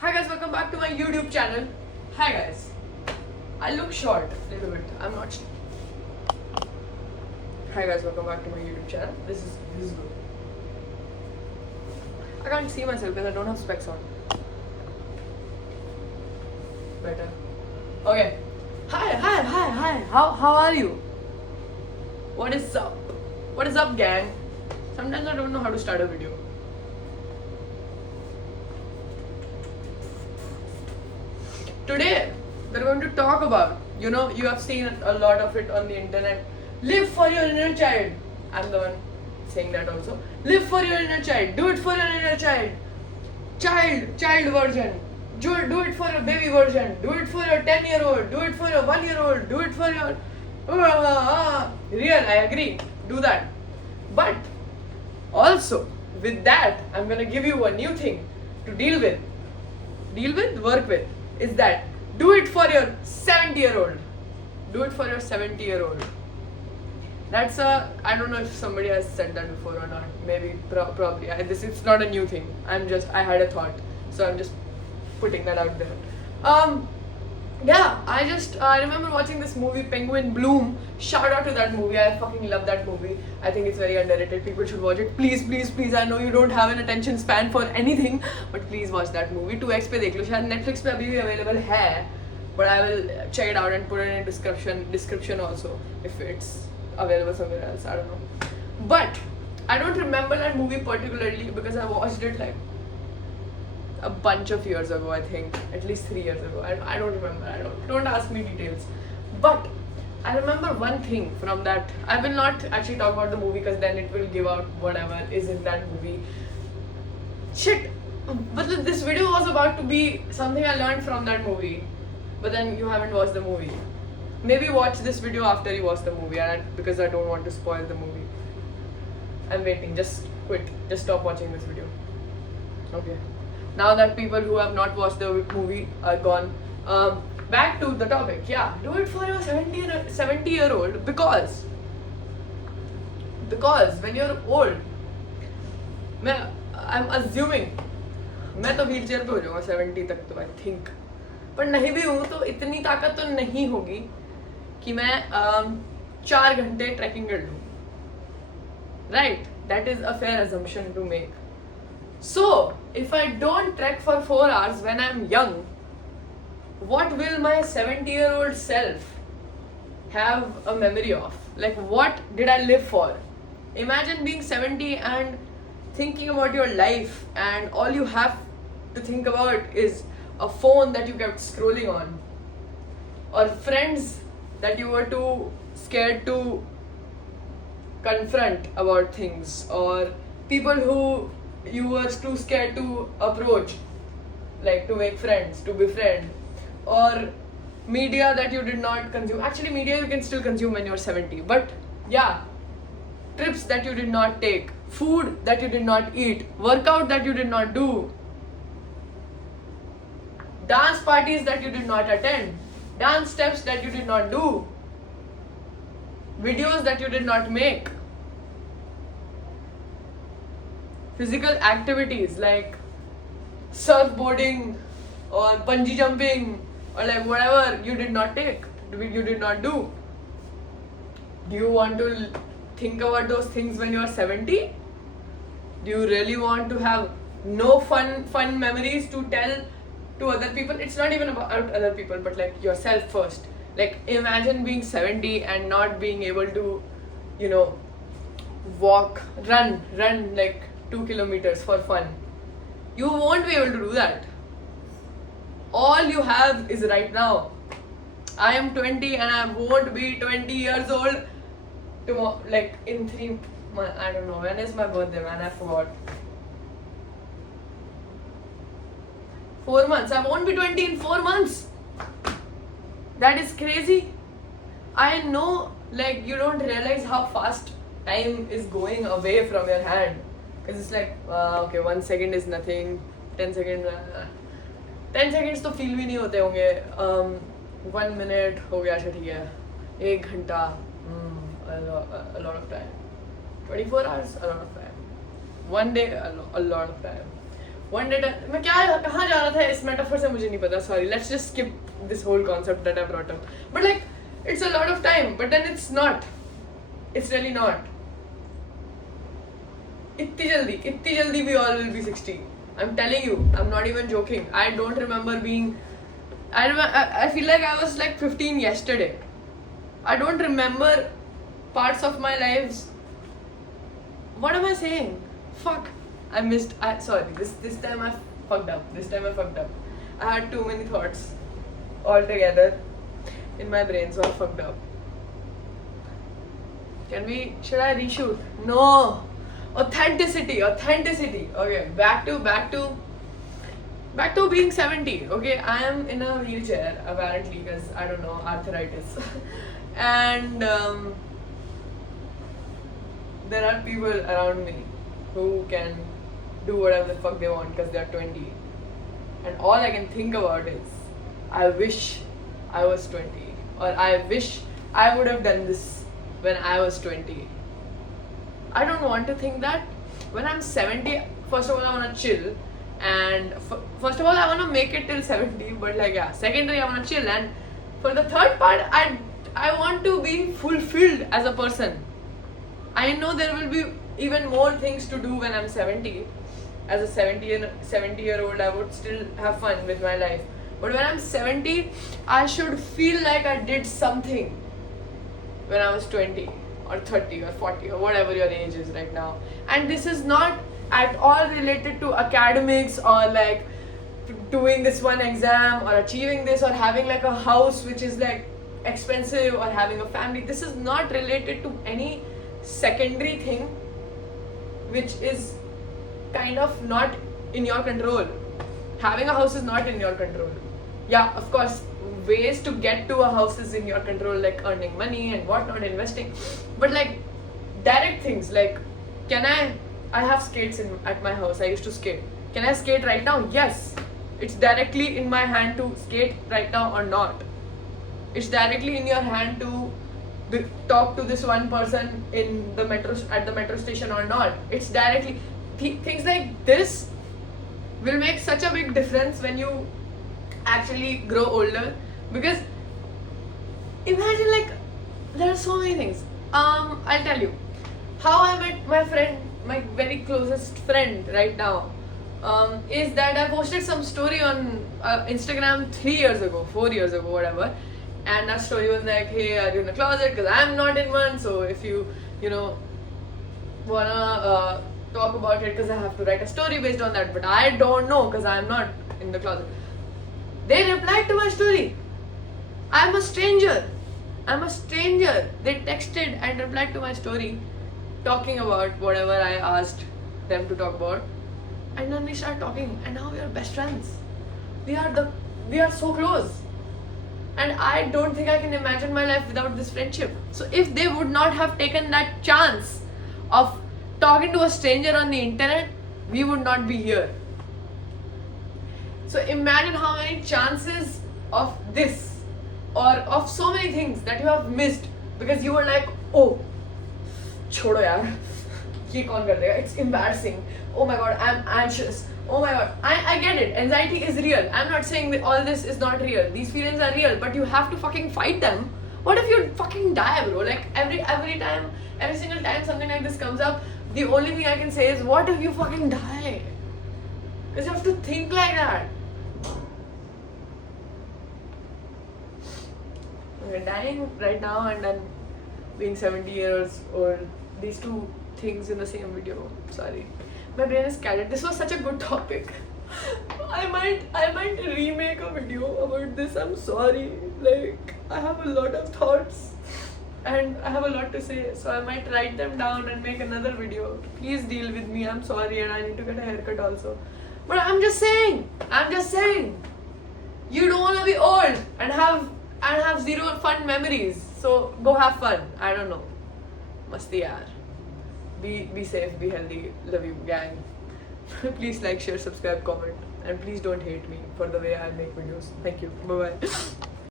Hi guys, welcome back to my YouTube channel. Hi guys. I look short a little bit. I'm not. Hi guys, welcome back to my YouTube channel. This is good. I can't see myself because I don't have specs on. Better. Okay. Hi. How are you? What is up? What is up, gang? Sometimes I don't know how to start a video. Today we're going to talk about, you have seen a lot of it on the internet. Live for your inner child. I'm the one saying that also. Live for your inner child. Do it for your inner child. Child version. Do it for your baby version. Do it for your 10-year-old. Do it for your 1-year-old. Do it for your real. I agree. Do that. But also with that, I'm gonna give you a new thing to deal with, work with. Is that do it for your 70-year-old. Do it for your 70-year-old. That's I don't know if somebody has said that before or not. Maybe, probably. It's not a new thing. I had a thought, so I'm just putting that out there. Yeah, I remember watching this movie, Penguin Bloom. Shout out to that movie. I fucking love that movie. I think it's very underrated. People should watch it. Please. I know you don't have an attention span for anything, but please watch that movie. 2x पे देख लो. शायद Netflix पे अभी भी available है, but I will check it out and put it in description also if it's available somewhere else. I don't know. But I don't remember that movie particularly because I watched it like a bunch of years ago, I think, at least 3 years ago. I don't remember. Don't ask me details. But I remember one thing from that. I will not actually talk about the movie because then it will give out whatever is in that movie. Shit. But this video was about to be something I learned from that movie. But then you haven't watched the movie. Maybe watch this video after you watch the movie, because I don't want to spoil the movie. I'm waiting. Just quit. Just stop watching this video. Okay. Now that people who have not watched the movie are gone, back to the topic. Yeah, do it for your 70-year-old because when you're old, I'm assuming मैं तो wheel chair पे हो जाऊंगा 70 तक तो, I think. पर नहीं भी हूँ तो इतनी ताकत तो नहीं होगी कि मैं 4 घंटे ट्रैकिंग कर लूँ. Right? That is a fair assumption to make. So, if I don't trek for 4 hours when I'm young, what will my 70-year-old self have a memory of? Like, what did I live for? Imagine being 70 and thinking about your life, and all you have to think about is a phone that you kept scrolling on, or friends that you were too scared to confront about things, or people who you were too scared to approach, like to make friends, to befriend, or media that you did not consume. Actually, media you can still consume when you're 70, but yeah, trips that you did not take, food that you did not eat, workout that you did not do, dance parties that you did not attend, dance steps that you did not do, videos that you did not make, physical activities like surfboarding or bungee jumping or like whatever you did not take, you did not do. Do you want to think about those things when you are 70? Do you really want to have no fun memories to tell to other people? It's not even about other people, but like yourself first. Like, imagine being 70 and not being able to, run like 2 kilometers for fun. You won't be able to do that. All you have is right now. I am 20 and I won't be 20 years old tomorrow, like in 3 months. I don't know. When is my birthday, man? I forgot. 4 months. I won't be 20 in 4 months. That is crazy. I know, like, you don't realize how fast time is going away from your hand. Because it's like, okay, 1 second is nothing. 10 seconds. 10 seconds तो feel भी नहीं होते होंगे. 1 minute हो गया, अच्छा ठीक है. 1 घंटा, a lot of time. 24 hours, a lot of time. 1 day, a lot of time. one day मैं कहाँ जा रहा था इस metaphor से मुझे नहीं पता, sorry, let's just skip this whole concept that I brought up. But like, it's a lot of time, but then it's not. It's really not. इतनी जल्दी we all will be 60. I'm telling you, I'm not even joking. I don't remember being, I feel like I was like 15 yesterday. I don't remember parts of my lives. What am I saying? Fuck. Sorry, this time I fucked up. I had too many thoughts all together in my brain, so I fucked up. Should I reshoot? No. Authenticity. Okay, back to being 70. Okay, I am in a wheelchair apparently because I don't know, arthritis. And there are people around me who can do whatever the fuck they want because they are 20. And all I can think about is, I wish I was 20. Or I wish I would have done this when I was 20. I don't want to think that. When I'm 70, first of all, I want to chill. And first of all, I want to make it till 70. But like, yeah, secondary, I want to chill. And for the third part, I want to be fulfilled as a person. I know there will be even more things to do when I'm 70. As a 70-year-old, I would still have fun with my life. But when I'm 70, I should feel like I did something when I was 20 or 30 or 40 or whatever your age is right now. And this is not at all related to academics or like doing this one exam or achieving this or having like a house which is like expensive or having a family. This is not related to any secondary thing which is kind of not in your control. Having a house is not in your control. Yeah, of course, ways to get to a house is in your control, like earning money and whatnot, investing. But like direct things, like I have skates at my house. I used to skate. Can I skate right now? Yes. It's directly in my hand to skate right now or not. It's directly in your hand to talk to this one person in the at the metro station or not. It's directly things like this will make such a big difference when you actually grow older. Because imagine, like, there are so many things. I'll tell you how I met my friend, my very closest friend right now. Is that I posted some story on Instagram 3 years ago, 4 years ago, whatever. And that story was like, hey, are you in a closet? Because I'm not in one. So if you wanna talk about it, because I have to write a story based on that. But I don't know because I'm not in the closet. They replied to my story. I'm a stranger. They texted and replied to my story, talking about whatever I asked them to talk about. And then we start talking, and now we are best friends. We are so close. And I don't think I can imagine my life without this friendship. So if they would not have taken that chance of talking to a stranger on the internet, we would not be here. So imagine how many chances of this or of so many things that you have missed because you were like, oh, छोड़ो यार, ये कौन कर देगा? It's embarrassing. Oh my god, I'm anxious. Oh my god, I get it. Anxiety is real. I'm not saying that all this is not real. These feelings are real, but you have to fucking fight them. What if you fucking die, bro? Like every single time something like this comes up, the only thing I can say is, what if you fucking die? Because you have to think like that. Okay, dying right now and then being 70 years old. These two things in the same video. Sorry. My brain is scattered. This was such a good topic. I might remake a video about this. I'm sorry. Like, I have a lot of thoughts and I have a lot to say, so I might write them down and make another video. Please deal with me. I'm sorry, and I need to get a haircut also. But I'm just saying. You don't want to be old and have zero fun memories. So go have fun. I don't know. Masti yaar. Be safe, be healthy. Love you, gang. Please like, share, subscribe, comment, and please don't hate me for the way I make videos. Thank you. Bye bye.